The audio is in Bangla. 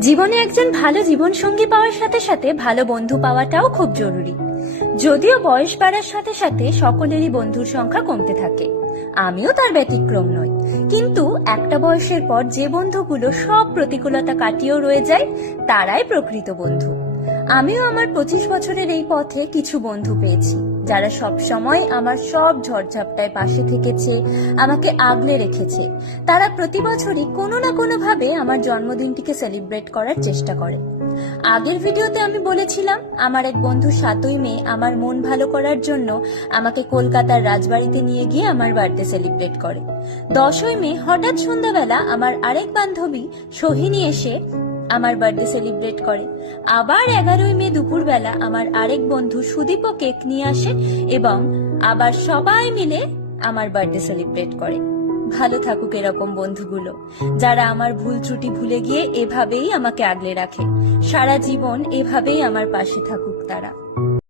জীবনে একজন ভালো জীবনসঙ্গী পাওয়ার সাথে সাথে ভালো বন্ধু পাওয়াটাও খুব জরুরি। যদিও বয়স বাড়ার সাথে সাথে সকলেরই বন্ধুর সংখ্যা কমতে থাকে, আমিও তার ব্যতিক্রম নই। কিন্তু একটা বয়সের পর যে বন্ধুগুলো সব প্রতিকূলতা কাটিয়েও রয়ে যায়, তারাই প্রকৃত বন্ধু। আমিও আমার 25 বছরের এই পথে কিছু বন্ধু পেয়েছি, যারা সব সময় আমার সব ঝড়ঝাপটায় পাশে থেকেছে, আমাকে আগলে রেখেছে। তারা প্রতি বছরই কোনো না কোনো ভাবে আমার জন্মদিনটিকে সেলিব্রেট করার চেষ্টা করে। আগের ভিডিওতে আমি বলেছিলাম, আমার এক বন্ধু 7ই মে আমার মন ভালো করার জন্য আমাকে কলকাতার রাজবাড়িতে নিয়ে গিয়ে আমার বার্থডে সেলিব্রেট করে। 10ই মে হঠাৎ সন্ধ্যাবেলা আমার আরেক বান্ধবী সোহিনী এসে আমার বার্থডে সেলিব্রেট করে। আবার 11ই মে দুপুরবেলা আমার আরেক বন্ধু সুদীপও কেক নিয়ে আসে এবং আবার সবাই মিলে আমার বার্থডে সেলিব্রেট করে। ভালো থাকুক এরকম বন্ধুগুলো, যারা আমার ভুল ত্রুটি ভুলে গিয়ে এভাবেই আমাকে আগলে রাখে। সারা জীবন এভাবেই আমার পাশে থাকুক তারা।